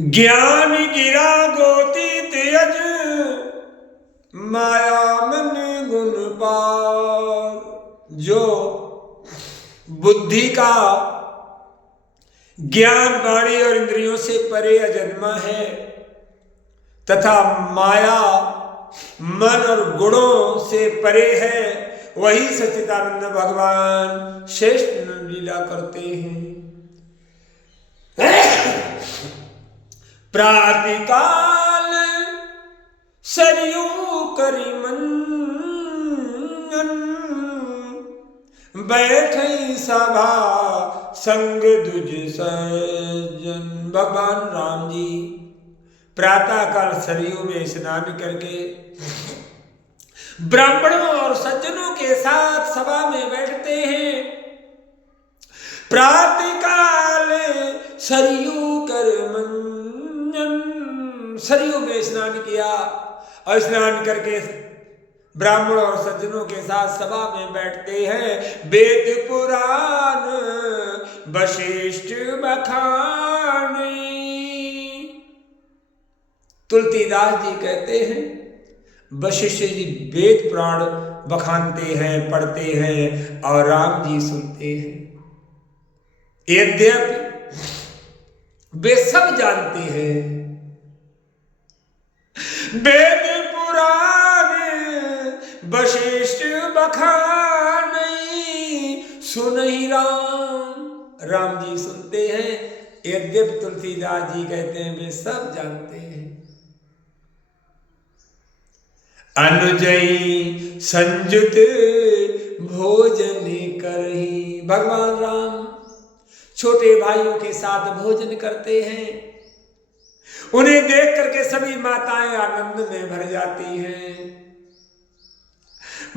ज्ञान गिरा गोती त्यज माया मन गुण पार। जो बुद्धि का ज्ञान वाणी और इंद्रियों से परे अजन्मा है तथा माया मन और गुणों से परे है, वही सच्चिदानंद भगवान श्रेष्ठ लीला करते हैं। प्रातिकाल सरयू करि मंजन, बैठई सभा संग दुज सज्जन। भगवान राम जी प्रातः काल सरयू में स्नान करके ब्राह्मणों और सज्जनों के साथ सभा में बैठते हैं। प्रातःकाल सरयू कर मंजन, सरयू में स्नान किया और स्नान करके ब्राह्मणों और सज्जनों के साथ सभा में बैठते हैं। वेद पुराण वशिष्ठ बखान। तुलसीदास जी कहते हैं वशिष्ठ जी वेद पुराण बखानते हैं, पढ़ते हैं और राम जी सुनते हैं। यद्यपि वे सब जानते हैं वेद पुराण वशिष्ठ बखान, सुनहि राम जी सुनते हैं। यद्यपि तुलसीदास जी कहते हैं वे सब जानते हैं। अनुजई संजुत भोजन करही। भगवान राम छोटे भाइयों के साथ भोजन करते हैं। उन्हें देख करके सभी माताएं आनंद में भर जाती हैं।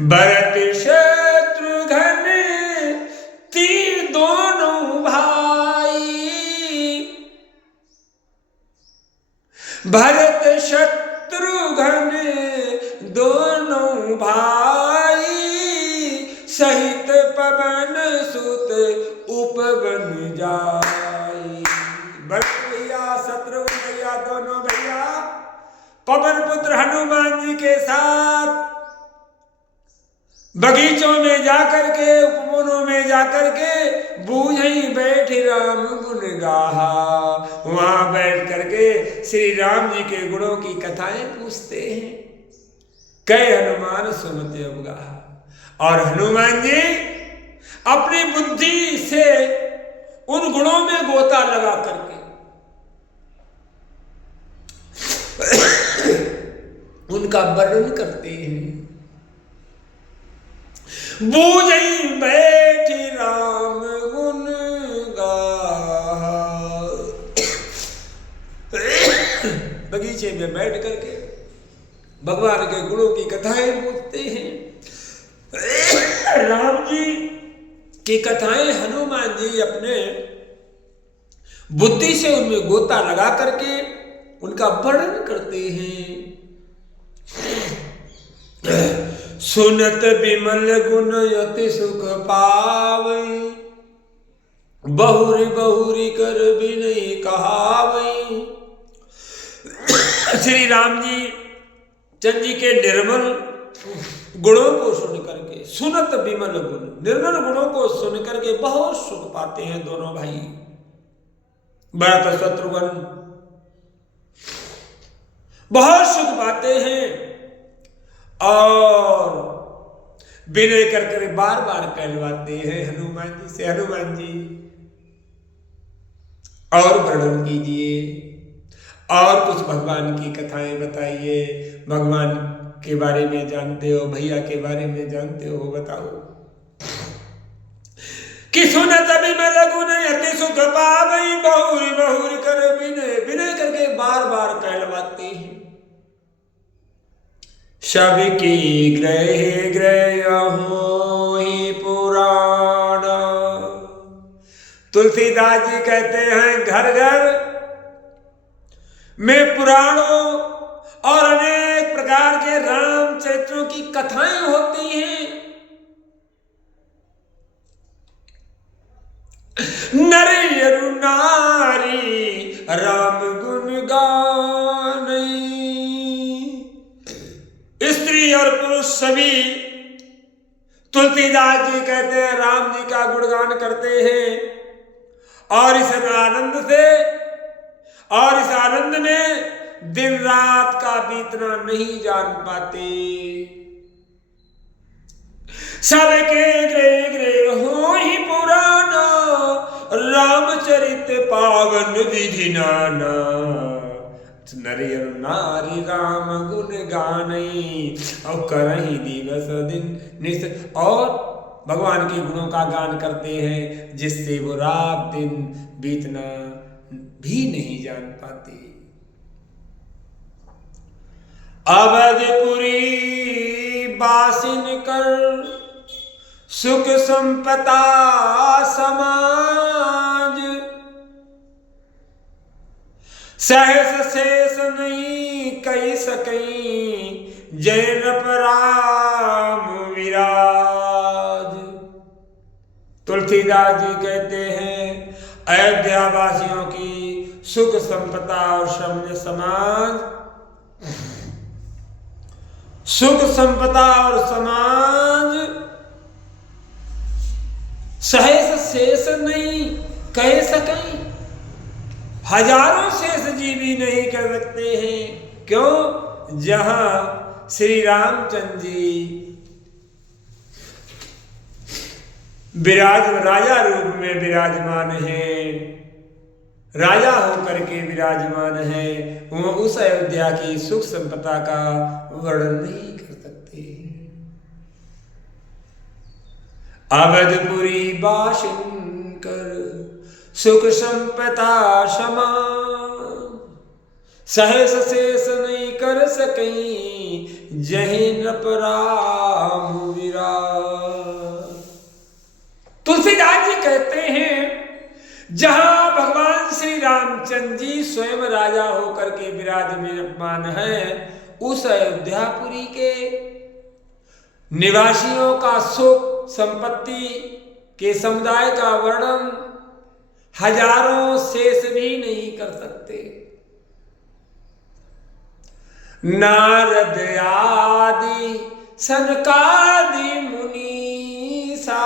भरत शत्रुघ्न तीर दोनों भाई, भरत शत्रुघ्न दोनों भाई, सहित पवन सुत उपवन जाई। भरत भैया शत्रुघ्न भैया दोनों भैया पवन पुत्र हनुमान जी के साथ बगीचों में जाकर के उपवनों में जाकर के बूझई बैठ राम गुण गाहा। वहां बैठ करके श्री राम जी के गुणों की कथाएं पूछते हैं। कई हनुमान सुनते अवगाहा। और हनुमान जी अपनी बुद्धि से उन गुणों में गोता लगा करके उनका वर्णन करते हैं। बूझई बैठी राम गुण गाहा। बगीचे में बैठ करके भगवान के गुणों की कथाएं पूछते हैं। राम जी की कथाएं हनुमान जी अपने बुद्धि से उनमें गोता लगा करके उनका वर्णन करते हैं। सुनत विमल गुण यति सुख पावई, बहुरी बहुरी कर बिनई कहावई। श्री राम जी चंद जी के निर्मल गुणों को सुन करके, सुनत विमल गुण, निर्मल गुणों को सुन करके बहुत सुख पाते हैं दोनों भाई भरत शत्रुघ्न, बहुत सुख पाते हैं। और विनय करके बार बार कहलवाते हैं हनुमान जी से, हनुमान जी और वर्णन कीजिए और कुछ भगवान की कथाएं बताइए। भगवान के बारे में जानते हो, भैया के बारे में जानते हो, बताओ। कि सुनत विमल गुण यति सुख पावई, बहुरी बहुरी कर विनय, विनय करके बार बार कहलवाते हैं। सबकी ग्रह ग्रह ही पुराण। तुलसीदास जी कहते हैं घर घर में पुराणों और अनेक प्रकार के रामचरित्रों की कथाएं होती हैं। नर यरु नारी राम गुण सभी तुलसीदास जी कहते हैं राम जी का गुणगान करते हैं और इस आनंद में दिन रात का बीतना नहीं जान पाते। सबके गृह गृह हो ही पुराना रामचरित पावन विधि नाना। नर नारी राम गुण गानई और करही दिवस दिन निस। और भगवान के गुणों का गान करते हैं जिससे वो रात दिन बीतना भी नहीं जान पाते। अवधपुरी बासिन कर सुख संपदा समाज। सहस शेष नहीं कही सकई जय नृपराम विराज। तुलसीदास जी कहते हैं अयोध्या वासियों की सुख संपदा और समझ समाज, सुख संपदा और समाज सहस शेष नहीं कह सकें। हजारों शेष जी भी नहीं कर सकते हैं। क्यों? जहां श्री रामचंद्र जी राजा रूप में विराजमान है, राजा होकर के विराजमान है, वो उस अयोध्या की सुख संपदा का वर्णन नहीं कर सकते। अवधपुरी बासिन कर सुख संपदा समा। सहस शेष नहीं कर सकई जहि नृपराम विराज। तुलसीदास जी कहते हैं जहां भगवान श्री रामचंद्र जी स्वयं राजा होकर के विराजमान है, उस अयोध्यापुरी के निवासियों का सुख संपत्ति के समुदाय का वर्णन हजारों शेष भी नहीं कर सकते। नारद आदि सनकादि मुनीसा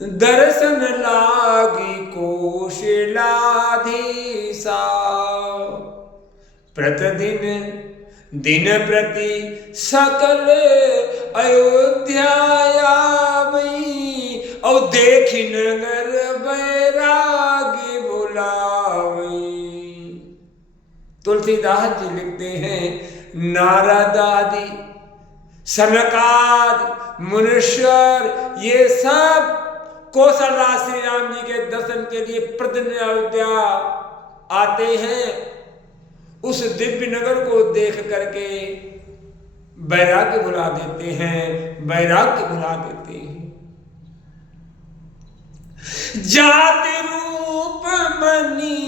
दर्शन लागी कौशलाधीसा। प्रतिदिन दिन प्रति सकल अयोध्या आवी और देखी नगर बैरागी बुलावी। तुलसीदास जी लिखते हैं नारद आदि सनकादि मुनीश्वर ये सब कौशल राज श्री राम जी के दर्शन के लिए प्रतिदिन अयोध्या आते हैं। उस दिव्य नगर को देख करके वैराग्य भुला देते हैं, वैराग्य भुला देते हैं। जाति रूप मणि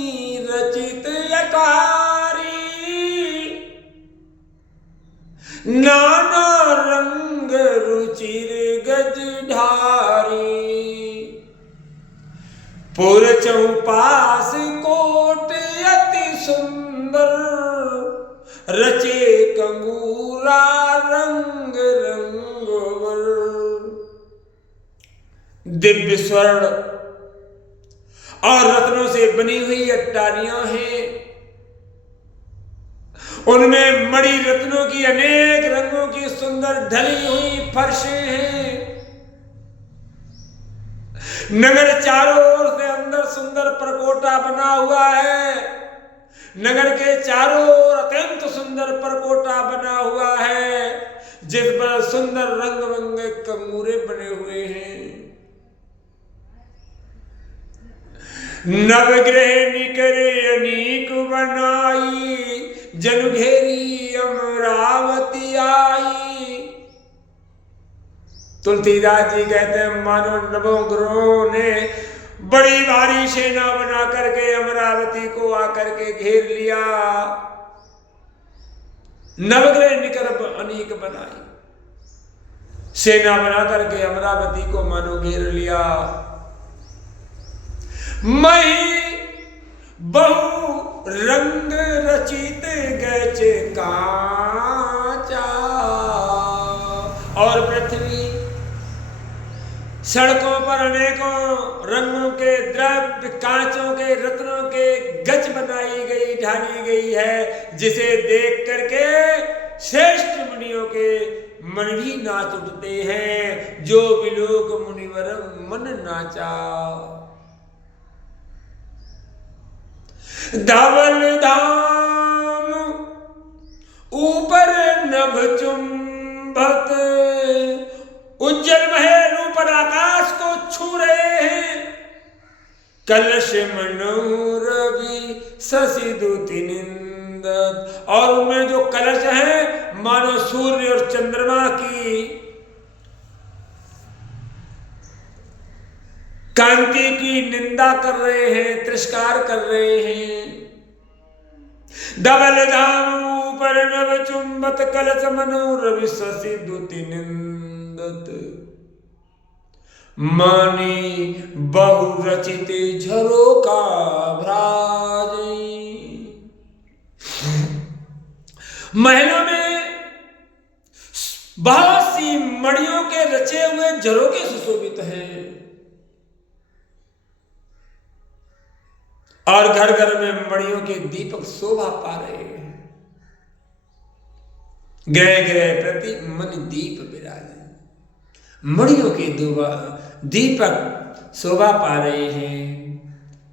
रचित यकारी नाना रंग रुचिर गजधारी। पुर चौपास कोट अति सुंदर रचे कंगूरा रंग रंगवर। दिव्य स्वर्ण और रत्नों से बनी हुई अट्टालियां हैं, उनमें मणि रत्नों की अनेक रंगों की सुंदर ढली हुई फर्शें हैं। नगर चारों ओर से अंदर सुंदर परकोटा बना हुआ है। नगर के चारों ओर अत्यंत सुंदर परकोटा बना हुआ है जिस पर सुंदर रंग बिरंगे कंगूरे बने हुए हैं। नवग्रह निकरे अनेक बनाई जन घेरी अमरावती आई। तुलसीदास जी कहते हैं मानो नवग्रहों ने बड़ी भारी सेना बना करके अमरावती को आकर के घेर लिया। नवग्रह निकर अनेक बनाई, सेना बना करके अमरावती को मानो घेर लिया। मही बहु रंग रचित गच कांचा। और पृथ्वी सड़कों पर अनेकों रंगों के द्रव्य, कांचों के, रत्नों के गच बनाई गई, ढाली गई है, जिसे देख करके श्रेष्ठ मुनियों के मन भी नाच उठते हैं। जो विलोक मुनिवर मन नाचा। धवल धाम ऊपर नभ चुंबक, उज्जवल महल ऊपर आकाश को छू रहे हैं। कलश मनोरवि शशि दूति निंदत, और उनमें जो कलश है मानो सूर्य और चंद्रमा की कांति की निंदा कर रहे हैं, तिरस्कार कर रहे हैं। धवल धाम ऊपर नभ चुंबत, कलश मनोरवि शशि दूति निंदत। मानी बहु रचित झरोका भ्राजई। महलों में बहुत सी मणियों के रचे हुए झरोके सुशोभित हैं, और घर घर में मणियों के दीपक शोभा पा रहे हैं। ग्रह ग्रह प्रति मन दीप विराजे, मणियों के दीपक शोभा पा रहे हैं।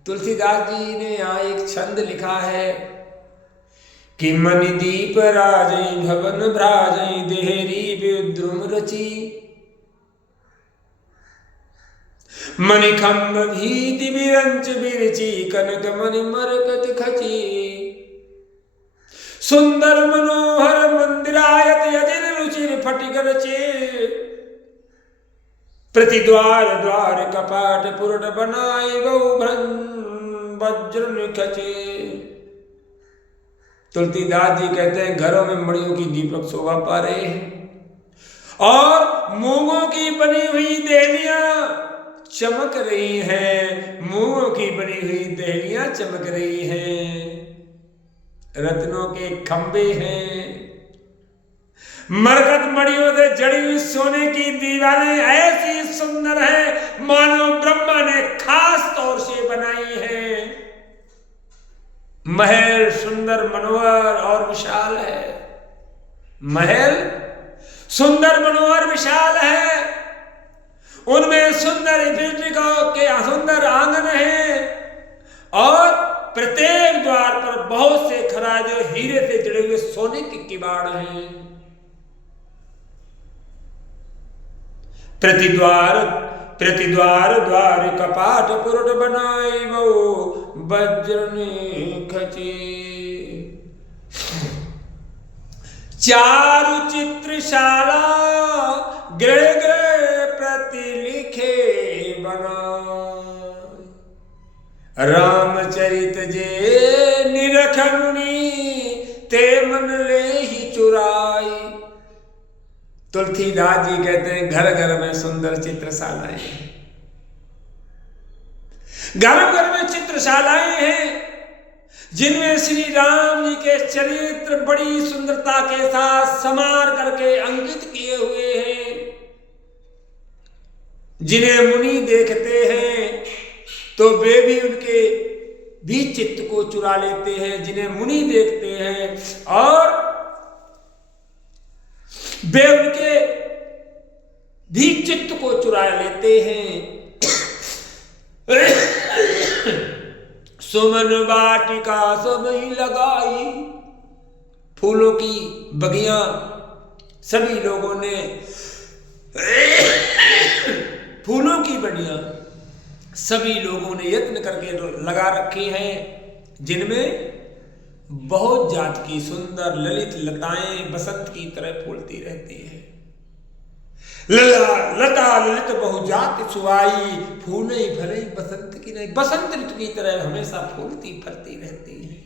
तुलसीदास जी ने यहाँ एक छंद लिखा है कि मणि दीप राजई भवन भ्राजई, देहरी विद्रुम रची। मणिखंभ भीति विरंच बिरची, कनक मणि मरकत खची। सुंदर मनोहर मंदिरायत यजिर रुचिर फटिक रचे। प्रतिद्वार द्वार कपाट पुरट बनाए बहु वज्र खचे। तुलसीदास जी कहते हैं घरों में मणियों की दीपक शोभा पा रहे हैं, और मूंगों की बनी हुई देहलियां चमक रही हैं। मूंगों की बनी हुई देहलियां चमक रही हैं। रत्नों के खंबे हैं। मरकत मणियों से जड़ी हुई सोने की दीवारें ऐसी सुंदर है मानो ब्रह्मा ने खास तौर से बनाई है। महल सुंदर मनोहर और विशाल है। महल सुंदर मनोहर विशाल है। उनमें सुंदर के सुंदर आंगन है, और प्रत्येक द्वार पर बहुत से खराजे हीरे से जड़े हुए सोने के किवाड़ हैं। प्रतिद्वार द्वार कपाट पुरट बनाए वो वज्र खचे। चारु चित्रशाला ग्रह ग्रह प्रति लिखे बना। रामचरित जे निरख मुनि ते मन ले ही चुराई। तुलसीदास जी कहते हैं घर घर में सुंदर चित्रशालाएं हैं। घर घर में चित्रशालाएं हैं जिनमें श्री राम जी के चरित्र बड़ी सुंदरता के साथ समार करके अंकित किए हुए हैं। जिन्हें मुनि देखते हैं तो वे भी उनके भी चित्त को चुरा लेते हैं। जिन्हें मुनि देखते हैं और वे उनके भी चित्त को चुरा लेते हैं। सुमन वाटिका सब ही लगाई। फूलों की बगियां सभी लोगों ने फूलों की बगियां सभी लोगों ने यत्न करके लगा रखी हैं, जिनमें बहुत जात की सुंदर ललित लताएं बसंत की तरह फूलती रहती हैं। लता ललित बहुजात सुवाई, फूले भले बसंत की नहीं, बसंत ऋतु की तरह हमेशा फूलती फलती रहती है।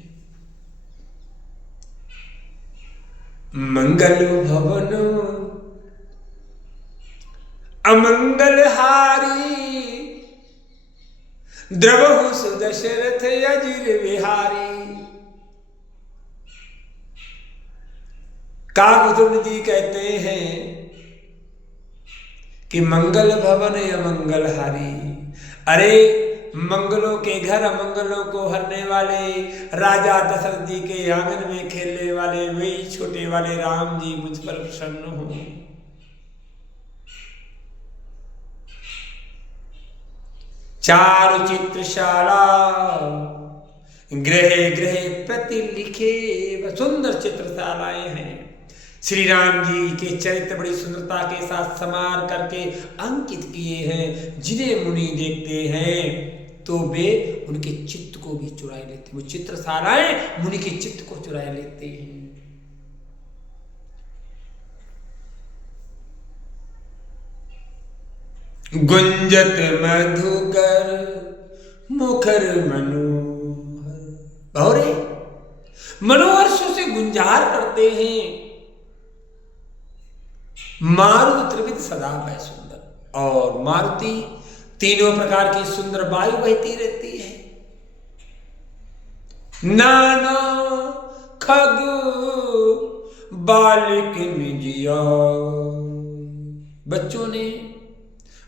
मंगल भवन अमंगल हारी, द्रवहु सुदशरथ अजिर विहारी। कागभद्र जी कहते हैं कि मंगल भवन अमंगल हारी। अरे मंगलों के घर अमंगलों को हरने वाले राजा दशरथ जी के आंगन में खेलने वाले वही छोटे वाले राम जी मुझ पर प्रसन्न हो। चारु चित्रशाला ग्रहे ग्रहे प्रति लिखे, सुंदर चित्रशालाएं हैं। श्री राम जी के चरित्र बड़ी सुंदरता के साथ समार करके अंकित किए हैं, जिन्हें मुनि देखते हैं तो वे उनके चित्त को भी चुरा लेते हैं। वो चित्रशालाएं मुनि के चित्त को चुरा लेते हैं। गुंजत मधुकर मुखर मनोहर, और मनोहर से गुंजार करते हैं। मारुति त्रिविध सदा है सुंदर, और मारुति तीनों प्रकार की सुंदर वायु बहती रहती है। नाना खग बालिक निजिया, बच्चों ने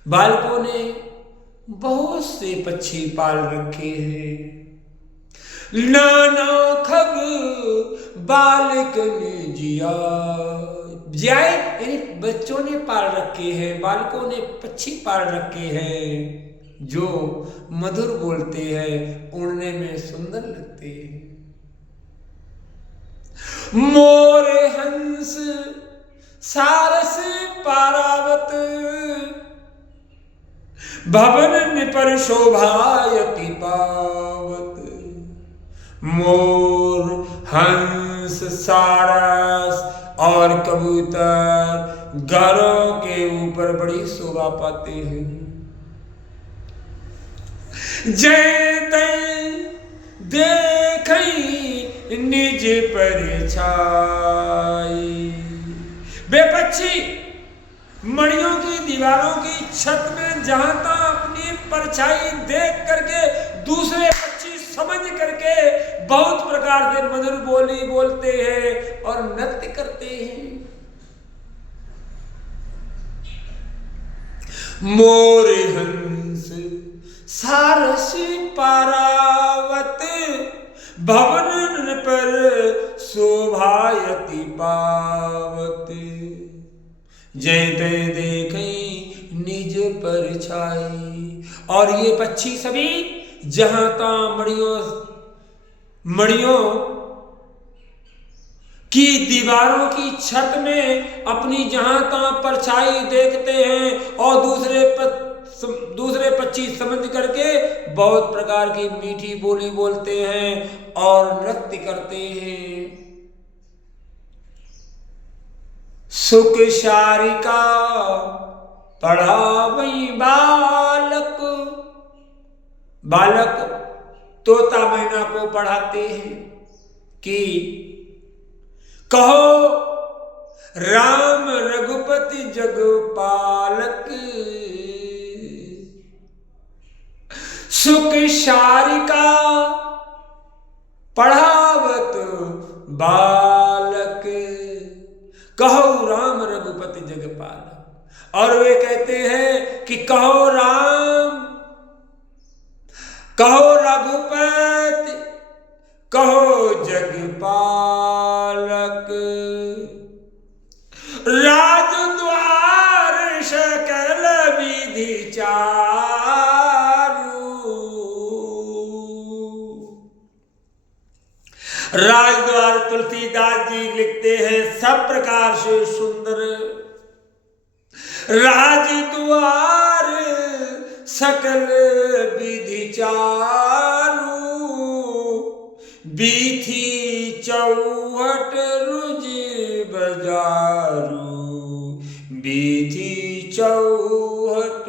बालकों ने बहुत से पक्षी पाल रखे हैं। नाना खग बालिक निजिया, जियाए यानी बच्चों ने पाल रखे हैं, बालकों ने पक्षी पाल रखे हैं जो मधुर बोलते हैं, उड़ने में सुंदर लगते हैं। मोर हंस सारस पारावत, भवन पर शोभायति पावत। मोर हंस सारस और कबूतर घरों के ऊपर बड़ी शोभा पाते हैं। जय तय देखई निज परछाई, वे पक्षी मणियों की दीवारों की छत में जहां तहां अपनी परछाई देख करके दूसरे पक्षी समझ करके बहुत प्रकार से मधुर बोली बोलते हैं और नृत्य करते हैं। मोर हंस सारस पारावत, भवन पर शोभायति पावत। जय तय देखई निज परछाई, और ये पक्षी सभी जहां तहां मड़ियों की दीवारों की छत में अपनी जहां तहां परछाई देखते हैं और दूसरे पक्षी समझ करके बहुत प्रकार की मीठी बोली बोलते हैं और नृत्य करते हैं। सुख शारिका पढ़ावई बालक, बालक तोता मैना को पढ़ाते हैं कि कहो राम रघुपति जगपालक। सुख शारिका पढ़ावत बालक, कहो राम रघुपति जगपालक। और वे कहते हैं कि कहो राम, कहो रघुपति, कहो जगपालक। राजद्वार सकल विधि चारु, राजद्वार तुलसीदास जी लिखते हैं सब प्रकार से सुंदर। राजद्वार सकल विधि चारु, बीथी चौहट रुजिर बजारू। बीथी चौहट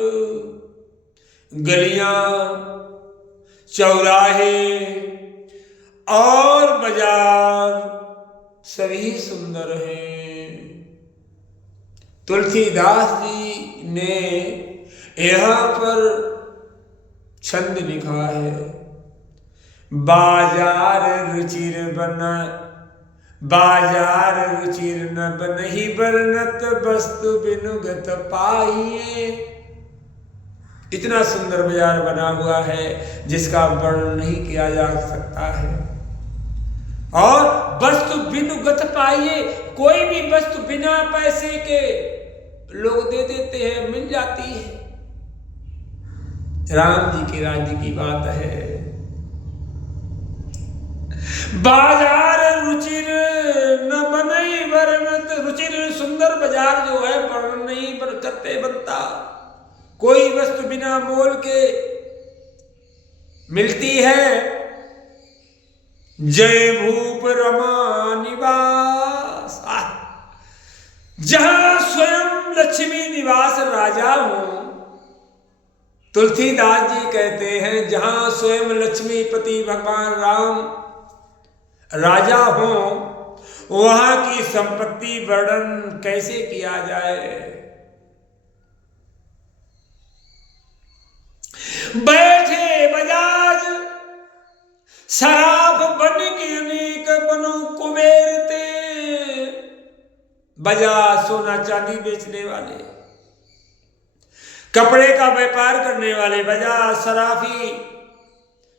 गलियां चौराहे और बाजार सभी सुंदर हैं। तुलसीदास जी ने यहाँ पर छंद लिखा है, बाजार रुचिर बन बाजार रुचिर न बनहि वर्णत वस्तु बिनुगत पाइए। इतना सुंदर बाजार बना हुआ है जिसका वर्णन नहीं किया जा सकता है। और वस्तु बिनुगत पाइए, कोई भी वस्तु बिना पैसे के लोग दे देते हैं, मिल जाती है। राम जी के राज्य की बात है। बाजार रुचिर न बनई वर्णत, रुचिर सुंदर बाजार जो है वर्णन नहीं करते बनता। कोई वस्तु बिना मोल के मिलती है। जय भूप रमा निवास, जहां स्वयं लक्ष्मी निवास राजा हूं। तुलसीदास जी कहते हैं जहां स्वयं लक्ष्मीपति भगवान राम राजा हो, वहां की संपत्ति वर्णन कैसे किया जाए। बैठे बजाज सराफ बन के अनेक बनो कुबेर ते। बजाज सोना चांदी बेचने वाले, कपड़े का व्यापार करने वाले, बजाज सराफी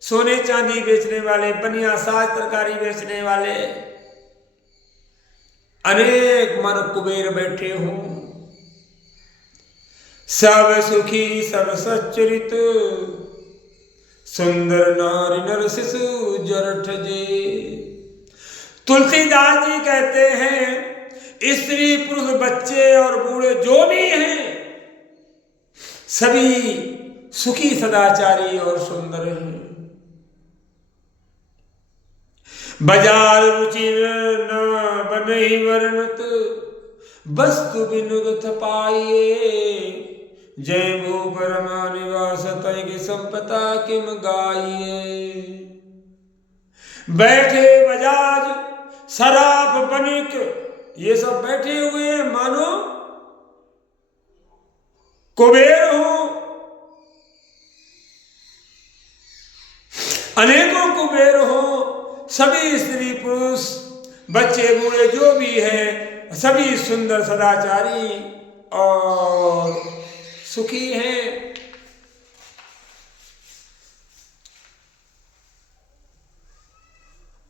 सोने चांदी बेचने वाले, बनिया साज तरकारी बेचने वाले, अनेक मन कुबेर बैठे हों। सब सुखी सब सच्चरित, सुंदर नारी नर शिशु जरठ जे। तुलसीदास जी कहते हैं स्त्री पुरुष बच्चे और बूढ़े जो भी हैं सभी सुखी सदाचारी और सुंदर हैं। बाजार रुचिर न बनहि वर्णत वस्तु बिनुगत पाइए। जय भूप रमा निवास तैहि संपदा किम गाइए। बैठे बजाज सराफ बनिक, ये सब बैठे हुए हैं मानो कुबेर हो। अनेकों कुबेर हो, सभी स्त्री पुरुष बच्चे बूढ़े जो भी हैं सभी सुंदर सदाचारी और सुखी हैं।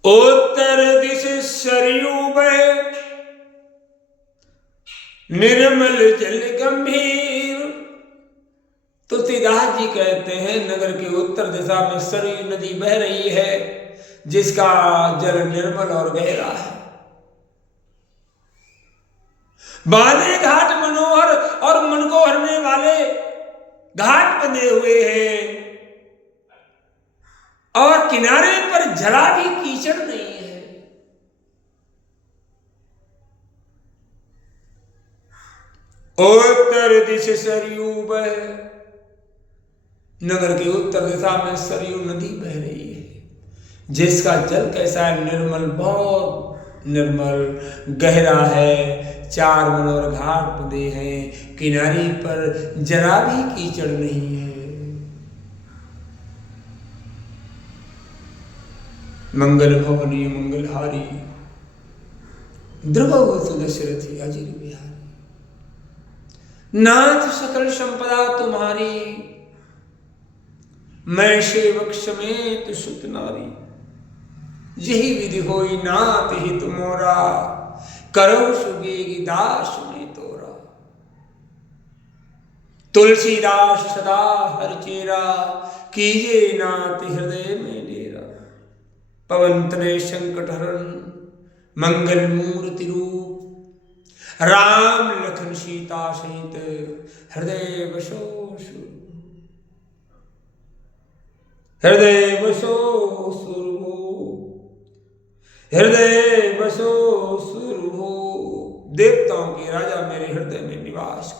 उत्तर दिश सरयू बहे निर्मल जल गंभीर। तुलसीदास जी कहते हैं नगर के उत्तर दिशा में सरयू नदी बह रही है जिसका जल निर्मल और गहरा है। बांधे घाट मनोहर और मन को हरने वाले घाट बने हुए हैं और किनारे पर जरा भी कीचड़ नहीं है। उत्तर दिशा सरयू बह, नगर के उत्तर दिशा में सरयू नदी बह रही है जिसका जल कैसा है, निर्मल, बहुत निर्मल गहरा है। चार मनोहर घाट बंधे हैं, किनारे पर जरा भी कीचड़ नहीं है। मंगल भवनी मंगलहारी, द्रववतु दशरथी अजिर बिहारी। नाथ सकल संपदा तुम्हारी, मैं सेवक समेत सुत नारी। यही विधि होई नाथ हित मोरा, करो सुबेगी दास में तोरा। तुलसीदास सदा हर चेरा, कीजे नाथ हृदय में डेरा। पवन तनय संकट हरण, मंगल मूर्ति रूप। राम लखन सीता सहित हृदय बसो सुर। हृदय बसो सुरभो, हृदय बसो सुरभो। देवताओं के राजा मेरे हृदय में निवास